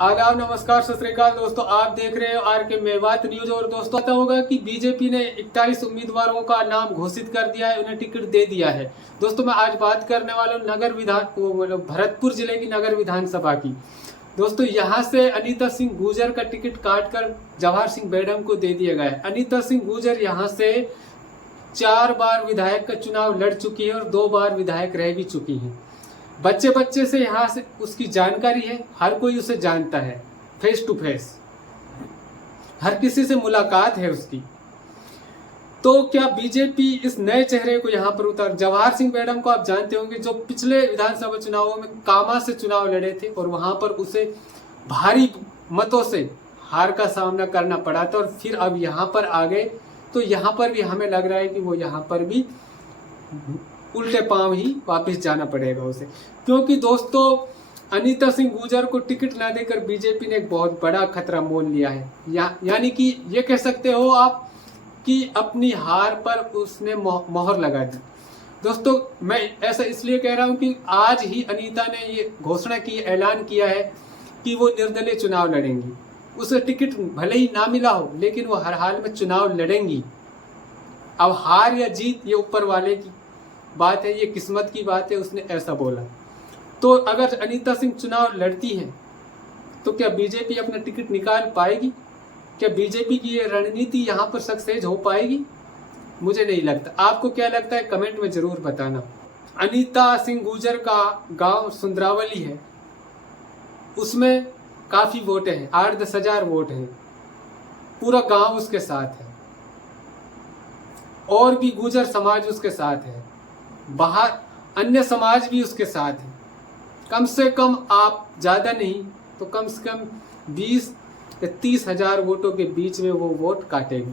आदाब, नमस्कार, सत श्री अकाल दोस्तों। आप देख रहे हो आर के मेवात न्यूज। और दोस्तों पता होगा कि बीजेपी ने 41 उम्मीदवारों का नाम घोषित कर दिया है, उन्हें टिकट दे दिया है। दोस्तों मैं आज बात करने वाला हूँ भरतपुर जिले की नगर विधानसभा की। दोस्तों यहाँ से अनीता सिंह गुर्जर का टिकट काटकर जवाहर सिंह बेडम को दे दिया गया है। अनीता सिंह गुर्जर यहाँ से 4 बार विधायक का चुनाव लड़ चुकी है और 2 बार विधायक रह भी चुकी हैं। बच्चे से यहाँ से उसकी जानकारी है, हर कोई उसे जानता है, फेस टू फेस हर किसी से मुलाकात है उसकी। तो क्या बीजेपी इस नए चेहरे को यहाँ पर उतार? जवाहर सिंह बेडम को आप जानते होंगे, जो पिछले विधानसभा चुनावों में कामा से चुनाव लड़े थे और वहां पर उसे भारी मतों से हार का सामना करना पड़ा था और फिर अब यहाँ पर आ गए। तो यहाँ पर भी हमें लग रहा है कि वो यहाँ पर भी उल्टे पांव ही वापस जाना पड़ेगा उसे, क्योंकि दोस्तों अनीता सिंह गुर्जर को टिकट ना देकर बीजेपी ने एक बहुत बड़ा खतरा मोल लिया है। यानी कि ये कह सकते हो आप कि अपनी हार पर उसने मोहर लगा दी। दोस्तों मैं ऐसा इसलिए कह रहा हूं कि आज ही अनीता ने ये घोषणा की, ऐलान किया है कि वो निर्दलीय चुनाव लड़ेंगी। उसे टिकट भले ही ना मिला हो, लेकिन वो हर हाल में चुनाव लड़ेंगी। अब हार या जीत ये ऊपर वाले की बात है, ये किस्मत की बात है, उसने ऐसा बोला। तो अगर अनीता सिंह चुनाव लड़ती है तो क्या बीजेपी अपना टिकट निकाल पाएगी? क्या बीजेपी की ये रणनीति यहाँ पर सक्सेस हो पाएगी? मुझे नहीं लगता। आपको क्या लगता है कमेंट में जरूर बताना। अनीता सिंह गुर्जर का गांव सुंदरावली है, उसमें काफी वोटें हैं, 8-10 हजार वोट हैं, पूरा गांव उसके साथ है और भी गुर्जर समाज उसके साथ है, बाहर अन्य समाज भी उसके साथ है। कम से कम आप ज़्यादा नहीं तो कम से कम 20 या 30 हजार वोटों के बीच में वो वोट काटेगी।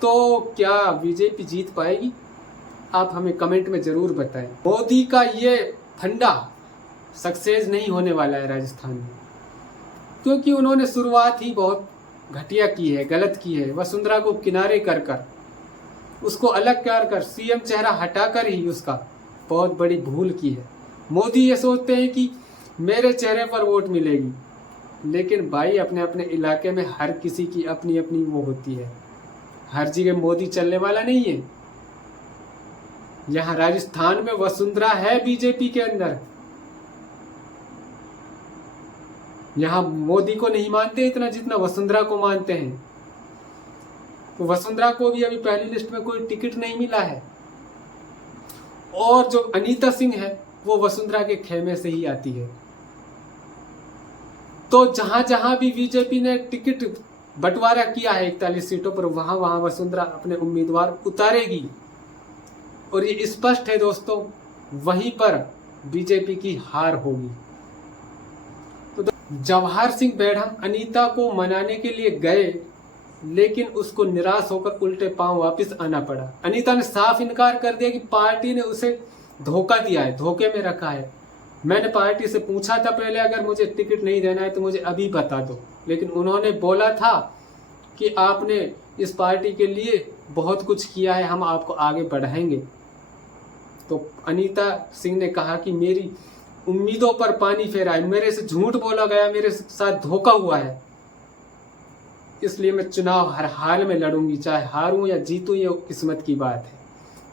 तो क्या बीजेपी जीत पाएगी? आप हमें कमेंट में ज़रूर बताएं। मोदी का ये फंडा सक्सेस नहीं होने वाला है राजस्थान में, क्योंकि उन्होंने शुरुआत ही बहुत घटिया की है, गलत की है। वसुंधरा को किनारे कर उसको अलग कर सीएम चेहरा हटाकर ही उसका बहुत बड़ी भूल की है। मोदी ये सोचते हैं कि मेरे चेहरे पर वोट मिलेगी, लेकिन भाई अपने अपने इलाके में हर किसी की अपनी अपनी वो होती है। हर जगह मोदी चलने वाला नहीं है। यहाँ राजस्थान में वसुंधरा है बीजेपी के अंदर। यहाँ मोदी को नहीं मानते इतना जितना वसुंधरा को मानते हैं। तो वसुंधरा को भी अभी पहली लिस्ट में कोई टिकट नहीं मिला है। और जो अनीता सिंह है वो वसुंधरा के खेमे से ही आती है। तो जहां जहां भी बीजेपी ने टिकट बंटवारा किया है 41 सीटों पर, वहां वहां वसुंधरा अपने उम्मीदवार उतारेगी। और ये स्पष्ट है दोस्तों, वहीं पर बीजेपी की हार होगी। तो जवाहर सिंह बेडम अनीता को मनाने के लिए गए, लेकिन उसको निराश होकर उल्टे पांव वापस आना पड़ा। अनीता ने साफ इनकार कर दिया कि पार्टी ने उसे धोखा दिया है, धोखे में रखा है। मैंने पार्टी से पूछा था पहले, अगर मुझे टिकट नहीं देना है तो मुझे अभी बता दो, लेकिन उन्होंने बोला था कि आपने इस पार्टी के लिए बहुत कुछ किया है, हम आपको आगे बढ़ाएंगे। तो अनीता सिंह ने कहा कि मेरी उम्मीदों पर पानी फेरा है, मेरे से झूठ बोला गया, मेरे साथ धोखा हुआ है, इसलिए मैं चुनाव हर हाल में लड़ूंगी, चाहे हारूं या जीतूं, ये किस्मत की बात है।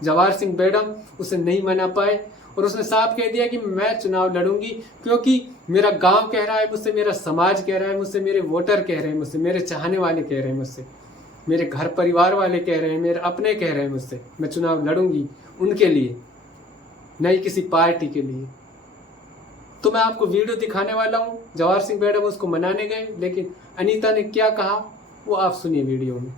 जवाहर सिंह बेडम उसे नहीं मना पाए और उसने साफ कह दिया कि मैं चुनाव लड़ूंगी, क्योंकि मेरा गांव कह रहा है मुझसे, मेरा समाज कह रहा है मुझसे, मेरे वोटर कह रहे हैं मुझसे, मेरे चाहने वाले कह रहे हैं मुझसे, मेरे घर परिवार वाले कह रहे हैं, मेरे अपने कह रहे हैं मुझसे। मैं चुनाव लड़ूंगी उनके लिए, नहीं किसी पार्टी के लिए। तो मैं आपको वीडियो दिखाने वाला हूँ। जवाहर सिंह बेडम उसको मनाने गए, लेकिन अनीता ने क्या कहा वो आप सुनिए वीडियो में।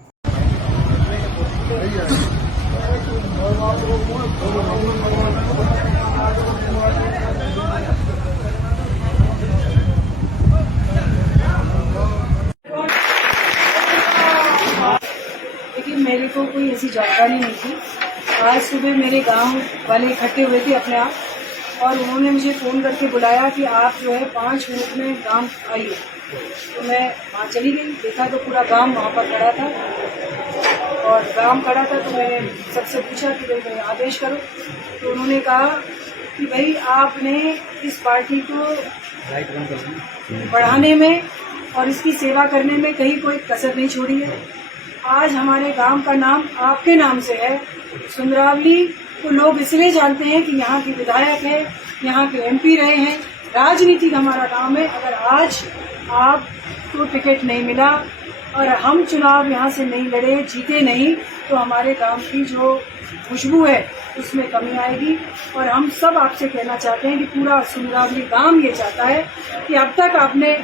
लेकिन मेरे को कोई ऐसी जानकारी नहीं थी। आज सुबह मेरे गांव वाले इकट्ठे हुए थे अपने आप, और उन्होंने मुझे फ़ोन करके बुलाया कि आप जो है 5 मिनट में गांव आइए। तो मैं वहाँ चली गई, देखा तो पूरा गांव वहाँ पर खड़ा था, और गांव खड़ा था। तो मैंने सबसे पूछा कि भाई आदेश करो। तो उन्होंने कहा कि भाई आपने इस पार्टी को बढ़ाने में और इसकी सेवा करने में कहीं कोई कसर नहीं छोड़ी है। आज हमारे गांव का नाम आपके नाम से है। सुंदरावली को लोग इसलिए जानते हैं कि यहाँ के विधायक है, यहाँ के एमपी रहे हैं। राजनीतिक हमारा काम है। अगर आज आपको टिकट नहीं मिला और हम चुनाव यहाँ से नहीं लड़े, जीते नहीं, तो हमारे गांव की जो खुशबू है उसमें कमी आएगी। और हम सब आपसे कहना चाहते हैं कि पूरा सुंदरावली गांव ये चाहता है कि अब तक आपने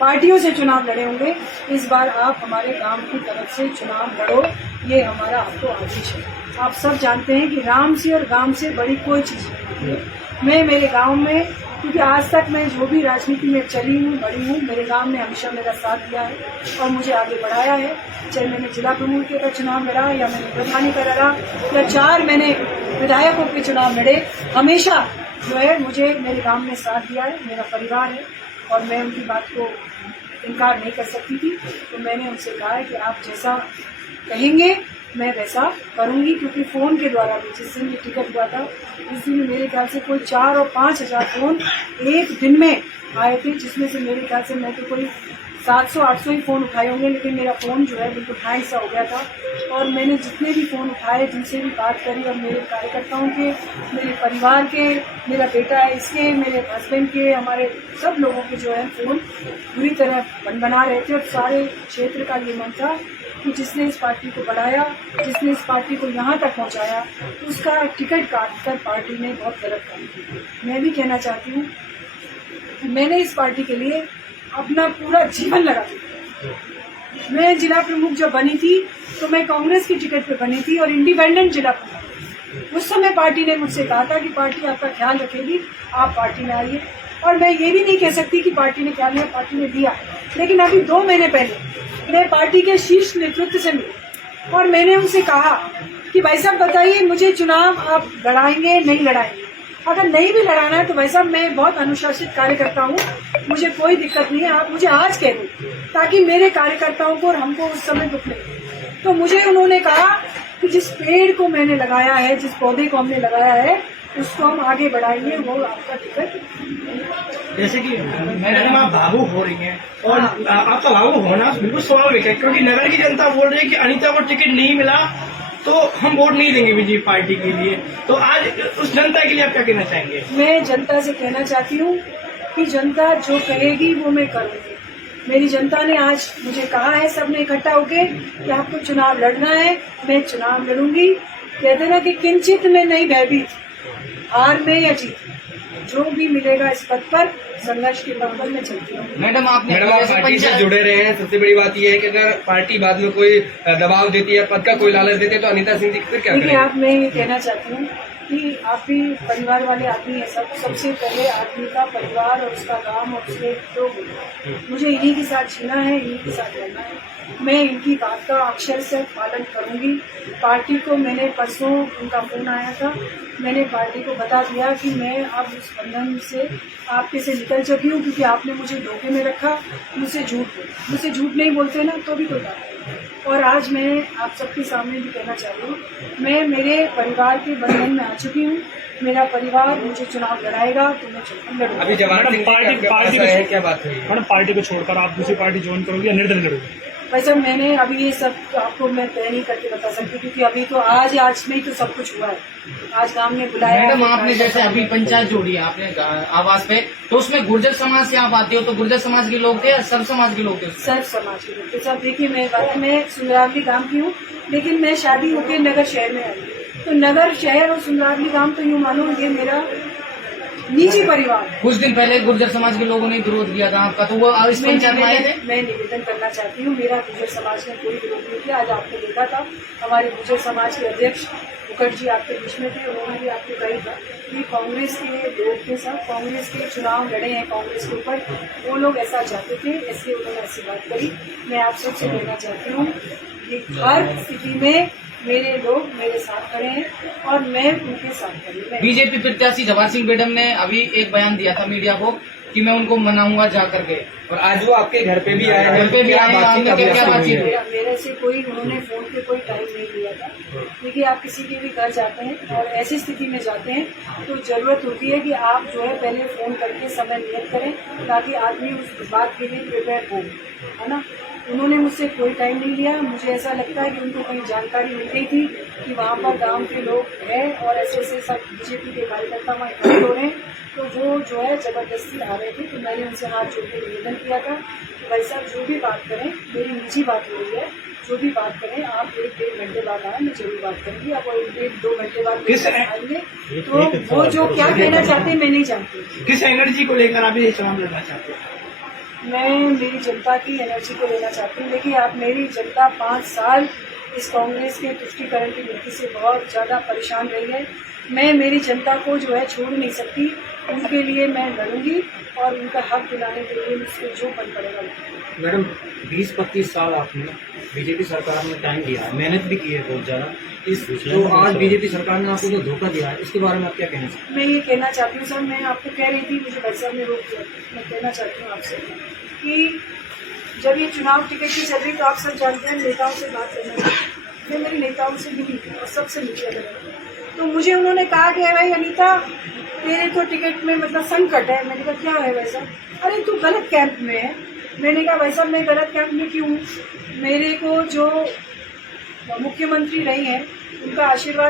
पार्टियों से चुनाव लड़े होंगे, इस बार आप हमारे गांव की तरफ से चुनाव लड़ो, ये हमारा आपको आदेश है। आप सब जानते हैं कि राम से और गांव से बड़ी कोई चीज नहीं है। मैं मेरे गांव में, क्योंकि आज तक मैं जो भी राजनीति में चली हूँ, बड़ी हूँ, मेरे गांव ने हमेशा मेरा साथ दिया है और मुझे आगे बढ़ाया है। चाहे मैंने जिला प्रमुख का चुनाव लड़ा या मैंने प्रधानी का लड़ा या 4 मैंने विधायकों के चुनाव लड़े, हमेशा जो है मुझे मेरे गांव ने साथ दिया है। मेरा परिवार है और मैं उनकी बात को इनकार नहीं कर सकती थी। तो मैंने उनसे कहा है कि आप जैसा कहेंगे मैं वैसा करूंगी, क्योंकि फोन के द्वारा भी जिस दिन ये टिकट हुआ था उस दिन मेरे ख्याल से कोई 4 और 5 हजार फोन एक दिन में आए थे, जिसमें से मेरे ख्याल से मैं तो कोई 700-800 ही फोन उठाए होंगे, लेकिन मेरा फोन जो है बिल्कुल हाई सा हो गया था। और मैंने जितने भी फोन उठाए, जिनसे भी बात करी, और मेरे कार्यकर्ताओं के, मेरे परिवार के, मेरा बेटा है इसके, मेरे हस्बैंड के, हमारे सब लोगों के जो है फोन पूरी तरह बना रहे थे। और सारे क्षेत्र का ये मन था कि जिसने इस पार्टी को बढ़ाया, जिसने इस पार्टी को यहाँ तक पहुँचाया, उसका टिकट काटकर पार्टी ने बहुत गलत काम किया। मैं भी कहना चाहती हूँ, मैंने इस पार्टी के लिए अपना पूरा जीवन लगा दिया। मैं जिला प्रमुख जब बनी थी तो मैं कांग्रेस की टिकट पे बनी थी और इंडिपेंडेंट जिला प्रमुख। उस समय पार्टी ने मुझसे कहा था कि पार्टी आपका ख्याल रखेगी, आप पार्टी में आइए। और मैं ये भी नहीं कह सकती कि पार्टी ने क्या लिया, पार्टी ने दिया। लेकिन अभी 2 महीने पहले मैं पार्टी के शीर्ष नेतृत्व से मिली और मैंने उनसे कहा कि भाई साहब बताइए, मुझे चुनाव आप लड़ाएंगे नहीं लड़ाएंगे? अगर नहीं भी लड़ाना है तो भाई साहब मैं बहुत अनुशासित कार्यकर्ता हूँ, मुझे कोई दिक्कत नहीं है, आप मुझे आज कह दो ताकि मेरे कार्यकर्ताओं को और हमको उस समय दुख लगे। तो मुझे उन्होंने कहा कि जिस पेड़ को मैंने लगाया है, जिस पौधे को हमने लगाया है, उसको हम आगे बढ़ाएंगे, वो आपका टिकट। जैसे कि मैडम आप भावुक हो रही हैं और आपका भावुक होना बिल्कुल स्वाभाविक है, क्योंकि नगर की जनता बोल रही है कि अनीता को टिकट नहीं मिला तो हम वोट नहीं देंगे बीजेपी पार्टी के लिए। तो आज उस जनता के लिए आप क्या कहना चाहेंगे? मैं जनता से कहना चाहती हूँ कि जनता जो कहेगी वो मैं करूँगी। मेरी जनता ने आज मुझे कहा है, सबने इकट्ठा होके, कि आपको चुनाव लड़ना है, मैं चुनाव लड़ूंगी। कहते ना कि किंचित में नहीं भयभीत, हार में या जीत, जो भी मिलेगा इस पद पर, संघर्ष के पद पर मैं चलती हूँ। मैडम आप पार्टी से जुड़े रहे हैं, सबसे बड़ी बात यह है कि अगर पार्टी बाद में कोई दबाव देती है, पद का कोई लालच देती है, तो अनीता सिंह जी फिर क्या देखिए, करेंगे? आप मैं ये कहना चाहती हूँ कि आप भी परिवार वाले आदमी है। सबसे पहले आदमी का परिवार और उसका काम और उसके लोग, मुझे इन्हीं के साथ जीना है, इन्हीं के साथ रहना है। मैं इनकी बात का अक्षर से पालन करूंगी। पार्टी को मैंने परसों, उनका फोन आया था, मैंने पार्टी को बता दिया कि मैं अब उस बंधन से आपके से निकल चुकी हूँ, क्योंकि आपने मुझे धोखे में रखा, मुझसे झूठ नहीं बोलते ना, तो भी कोई बात नहीं। और आज मैं आप सबके सामने भी कहना चाहती हूँ, मैं मेरे परिवार के बंधन में आ चुकी हूँ। मेरा परिवार मुझे चुनाव लड़ाएगा तो मैं चुनाव लड़ूंगा। अभी जवाहर सिंह पार्टी है, क्या बात है? मैडम पार्टी को छोड़कर आप दूसरी पार्टी ज्वाइन करोगे या निर्दलीय लड़ोगे? वैसे मैंने अभी ये सब आपको मैं तय नहीं करके बता सकती, क्योंकि अभी तो आज में ही तो सब कुछ हुआ है। आज गांव ने बुलाया। मैडम आपने जैसे अभी पंचायत जोड़ी है आपने आवास पे, तो उसमें गुर्जर समाज से आप आते हो, तो गुर्जर समाज के लोग थे या सब समाज के लोग थे? सब समाज के लोग थे। सब देखिए, मैं सुंदरावली गांव की हूँ, लेकिन मैं शादी होकर नगर शहर में आई। तो नगर शहर और सुंदरावली गांव तो यूँ मानो ये मेरा निजी परिवार। कुछ दिन पहले गुर्जर समाज के लोगों ने विरोध किया था आपका, तो वो इस पंचायत में आए थे? मैं निवेदन करना चाहती हूँ, मेरा गुर्जर समाज ने कोई विरोध नहीं किया। आज आपने देखा था हमारे गुर्जर समाज के अध्यक्ष मुखर्जी आपके बीच में थे, उन्होंने भी आपको कही था कि कांग्रेस के लोग के साथ, कांग्रेस के चुनाव लड़े हैं कांग्रेस के ऊपर, वो लोग ऐसा चाहते थे, इसलिए उन्होंने ऐसी बात कही। मैं आप सबसे कहना चाहती हूँ कि हर स्थिति में मेरे लोग मेरे साथ खड़े हैं और मैं उनके साथ खड़ी हूँ। बीजेपी प्रत्याशी जवाहर सिंह बेडम ने अभी एक बयान दिया था मीडिया को कि मैं उनको मनाऊंगा जा करके, और आज वो आपके घर पे भी आए हैं, घर पे भी क्या आए हैं, बातचीत आपने अभी क्या आपसे बातचीत हुई है? मेरे से कोई उन्होंने फोन पे कोई टाइम नहीं लिया था। देखिए, आप किसी के भी घर जाते हैं और ऐसी स्थिति में जाते हैं तो जरूरत होती है कि आप जो है पहले फोन करके समय नियत करें ताकि आदमी उस बात के लिए प्रिपेयर हो, है ना। उन्होंने मुझसे कोई टाइम नहीं लिया। मुझे ऐसा लगता है कि उनको कहीं जानकारी मिल गई थी कि वहाँ पर गांव के लोग हैं और ऐसे ऐसे सब बीजेपी के कार्यकर्ता वहाँ इकट्ठे हो रहे हैं, तो वो जो है जबरदस्ती आ रहे थे। तो मैंने उनसे हाथ जोड़ के निवेदन किया था कि भाई साहब जो भी बात करें, मेरी निजी बात हो रही है, जो भी बात करें आप 1-1.5 घंटे बाद आए, मैं जरूर बात करूँगी। आप 1-1-2 घंटे बाद आएंगे तो वो जो क्या कहना चाहते हैं मैं नहीं जानती। किस एनर्जी को लेकर आप ये सवाल करना चाहते हैं? मैं मेरी जनता की एनर्जी को लेना चाहती हूँ। देखिए, आप मेरी जनता 5 साल इस कांग्रेस के तुष्टीकरण की नीति से बहुत ज़्यादा परेशान रही है। मैं मेरी जनता को जो है छोड़ नहीं सकती, उनके लिए मैं लड़ूंगी और उनका हक दिलाने के लिए मुझसे जो बन पड़ेगा। मैडम 20-25 साल आपने बीजेपी सरकार में टाइम दिया है, मेहनत भी की है बहुत ज़्यादा। इस जो आज बीजेपी सरकार ने आपको जो धोखा दिया है इसके बारे में आप क्या कहना चाहते मैं ये कहना चाहती हूँ सर, मैं आपको कह रही थी, मुझे भाई साहब ने रोक दिया। मैं कहना चाहती हूँ आपसे कि जब ये चुनाव टिकट की चल रही तो आप सब जानते हैं नेताओं से बात करना चाहिए। मैं मेरे नेताओं से मिली और सबसे मिली अगर तो मुझे उन्होंने कहा कि भाई अनीता तेरे तो टिकट में मतलब संकट है। मैंने कहा क्या है वैसा? अरे तू गलत कैंप में है। मैंने कहा भाई साहब मैं गलत कैंप में क्यों हूँ? मेरे को जो मुख्यमंत्री रही हैं उनका आशीर्वाद